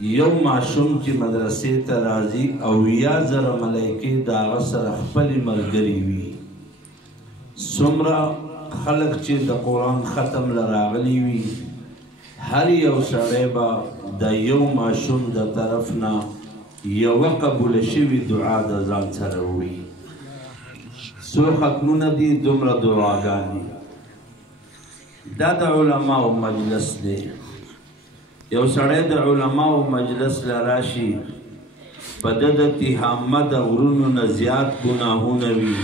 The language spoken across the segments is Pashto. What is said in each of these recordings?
یو ماشوم چې مدرسې ته راځي او یا زره ملایکې د هغه سره خپلې ملګري وي. څومره خلق چې د قرآن ختم له راغلي وي، هر یو سړی به د یو ماشوم د طرف نه یوه قبوله شوي دعا د ځان سره ووي. څو ختمونه دي، دومره دعاګانې. دا د علماو مجلس دی. یو سړی د علماو مجلس له راشي، په ده د تهامه د غرونو نه زیات ګناهونه وي،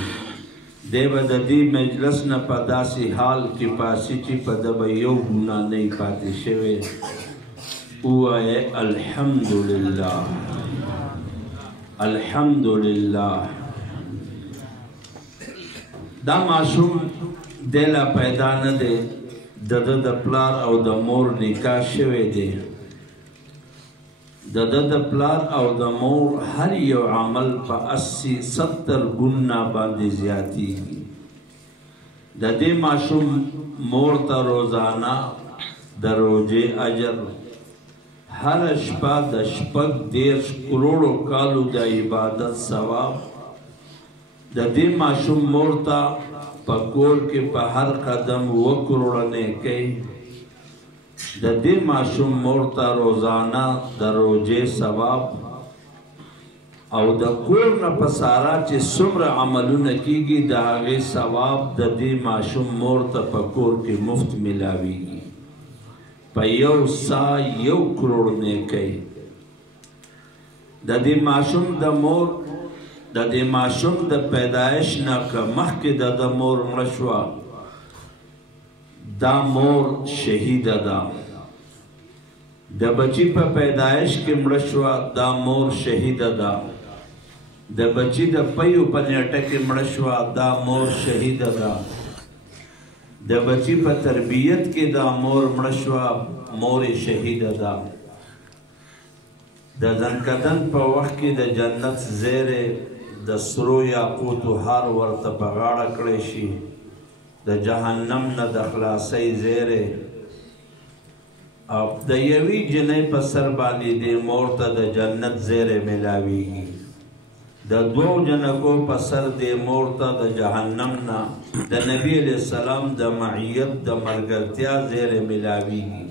دی به د دې مجلس نه په داسې حال کې پاسي چې په ده به یو ګناه نه وي پاتې شوی. ووایه الحمدلله الحمدلله. دا ماشوم دی لا پیدا نه دی، د ده د پلار او د مور نکاح شوی دی. د ده د پلار او د مور هر یو عمل په 80-70 ګونه باندې زیاتېږي. د دې ماشوم مور ته روزانه د روژې اجر، هره شپه د 30 کروڑو کالو د عبادت ثواب. د دې ماشوم مور ته په کور کې په هر قدم 2 کروڑه نیکۍ. د دې ماشوم مور ته روزانه د روژې ثواب او د کور نه په سارا چې څومره عملونه کېږي د هغې ثواب د دې ماشوم مور ته په کور کې مفت میلاویږي. په یو سا 1 کروڑ نیکۍ. د دې ماشوم د مور د دې ماشوم د پیدایش نه که مخکې د ده مور مړه شوه، دا مور شهیده ده. د بچی په پیدایش کې مړه شوه، دا مور شهیده ده. د بچی د پیو په نیټه کې مړه شوه، دا مور شهیده ده. د بچی په تربیت کې دا مور مړه شوه، مور شهیده ده. د زنکدن په وخت کې د جنت زیری د سرو یاقوتو هار ورته په غاړه کړی شي، د جهنم نه د خلاصۍ زیری. او د یوې جنۍ په سر باندې د مور ته د جنت زیری میلاویږي. د 2 جنکو په سر د مور ته د جهنم نه د نبی علیہ السلام د معیت د ملګرتیا زیری میلاویږي.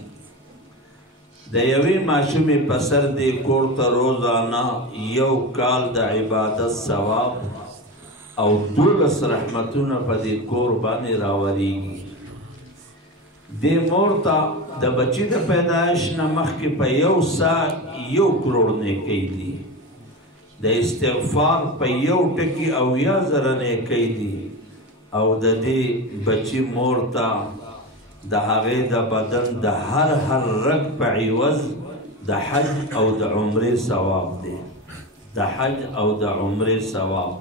د یوې ماشومې په سر د کور ته روزانه 1 کال د عبادت ثواب او 12 رحمتونه په دې کور باندې راوریږي. دې مور ته د بچی د پیدایش نه مخکې په 1 سا 1 کروڑ نیکۍ دي. د استغفار په 1 ټکي او 1000 نیکۍ دي. او د دې بچی مور ته د هغې د بدن د هر رګ په عوض د حج او د عمرې ثواب دی. د حج او د عمرې ثواب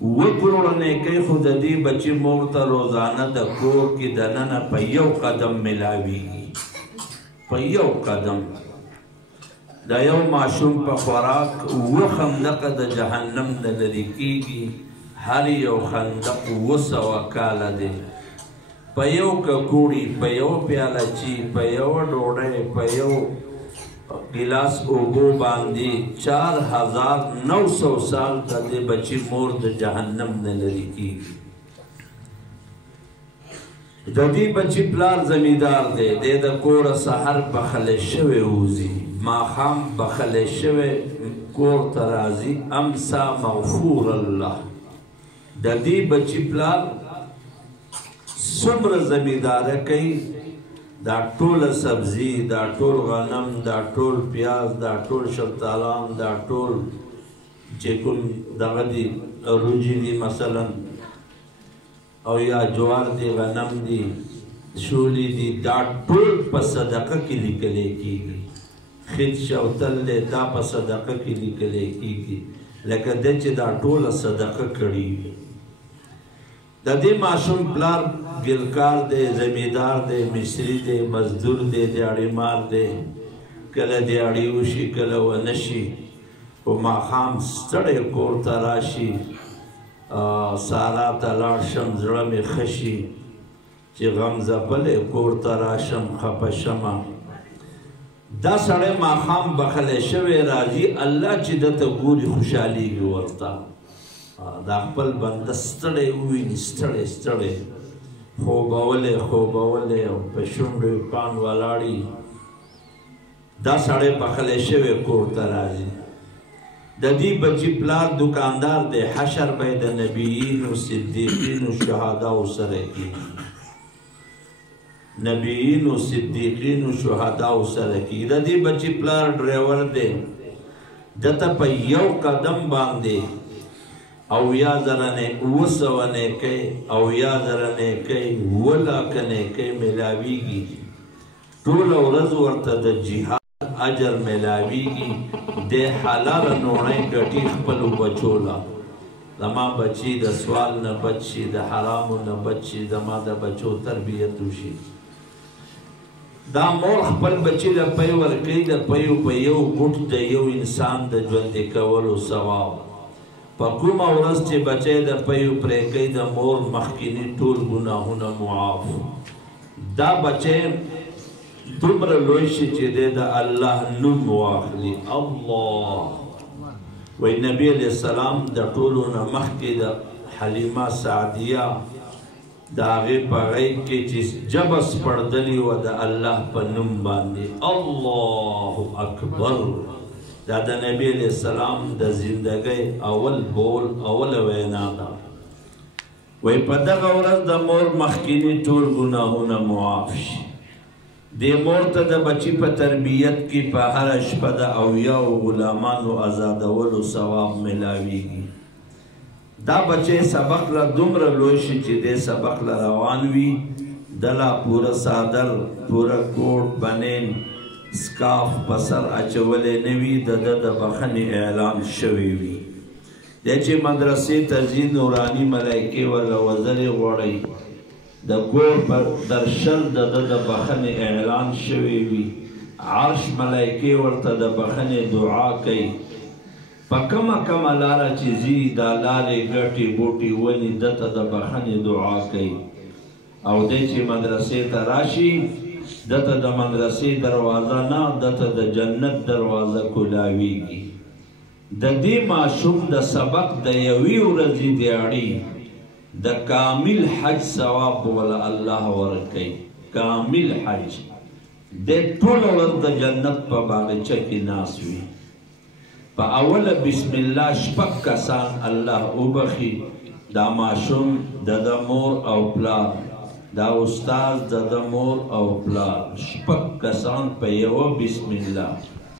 2 کروڑ نیکۍ خو د دې بچی مور ته روزانه د کور کې دننه په 1 قدم میلاویږي. په 1 قدم د یو ماشوم په خوراک 2 خندقه د جهنم نه لرې کېږي. هر یو خندق 200 کاله دی. په 1 ککوړي، په 1 پیاله چی، په 1 ډوډۍ، په 1 ګلاس اوبو باندې 4900 سال د دې بچی مور د جهنم نه لرې کېږي. د دې بچی پلار زمیندار دی. دی د کوره سحر بخلی شوی وځي، ماښام بخلی شوی کور ته راځي. امسا مغفور الله. د دې بچی پلار څومره زمینداره کوي، دا ټوله سبزي، دا ټول غنم، دا ټول پیاز، دا ټول شفتالان، دا ټول چې کوم دغه دي روجي دي مثلا، او یا جوار دي، غنم دي، شولې دي، دا ټول په صدقه کې لیکلی کېږي. خیت شوتل دی، دا په صدقه کې لیکلی کېږي، لکه دی چې دا ټوله صدقه کړي وي. د دې ماشوم پلار ګلکار دی، زمیندار دی، مصري دی، مزدور دی، دیاړیمار دی. کله دیاړي وشي، کله ونه شي، په ماښام ستړی کور ته راشي. سارا ته لاړ شم، زړه مې ښه شي چې غم ځپلی کور ته راشم، خفه شمه. دا سړی ماښام بخلی شوی راځي الله چې دته ګوري خوشحالېږي ورته دا خپل بنده ستړی وویني ستړی ستړی خوبولی او په شونډو یې پان ولاړي دا سړی بخلی شوی کور ته راځي د دې بچي پلار دکاندار دی حشر به د نبیینو صدیقینو شهداو سره کېږي نبیینو صدیقینو شهداو سره کېږي د دې بچي پلار ډریور دی دته په یو قدم باندې او یا زره اوه سوه نیکۍ او یا زره نیکۍ اوه لاکه نیکۍ میلاویږي ټوله ورځ ورته د جهاد اجر میلاویږي د حلاله نوڼۍ ګټي خپلو بچو له زما بچي د سوال نه بچ شي د حرامو نه بچ شي زما د بچو تربیت وشي دا مور خپل بچي له پی ورکوي د پیو په یو ګوټ د یو انسان د ژوندي کولو ثواب په کومه ورځ چې بچی د پیو پرې کوي د مور مخکیني ټول ګناهونه معاف دا بچی دومره لوی شي چې دی د الله نوم واخلي الله وی نبی علیہ السلام د ټولو نه مخکې د حلیمه سعدیه د هغې په غیږ کې چې جبس پړدلي وه د الله په نوم باندې الله اکبر دا د نبی علیہ السلام د زندګۍ اول بول اوله وینا ده وی په دغه ورځ د مور مخکیني ټول ګناهونه معاف شي دې مور ته د بچي په تربیت کې په هره شپه د اویاو غلامانو آزادولو ثواب میلاویږي دا بچی سبق له دومره لوی شي چې دې سبق له روان وي دله پوره صادر پوره کوټ بنین سکاف په سر اچولی نه وي د ده د بخښنې اعلان شوی وي دی چې مدرسې ته ځي نوراني ملایکې ورله وزرې غوړئ د کور پر درشل د ده د بخښنې اعلان شوی وي عرش ملایکې ورته د بخښنې دعا کوي په کومه لاره چې ځي دا لارې ګټې بوټې ونې ده ته د بخښنې دعا کوي او دی چې مدرسې ته راشي ده ته د مدرسې دروازه نه ده ته د جنت دروازه کولاویږي د دې ماشوم د سبق د یوې ورځې دیاړي د کامل حج ثواب ولا الله ورکوي کامل حج د ټوله ورځ د جنت په باغچه کې ناست وي په اوله بسم الله شپږ کسان الله وبخي دا ماشوم د ده مور او پلار دا استاد د ده مور او پلار شپږ کسان په یوه بسم الله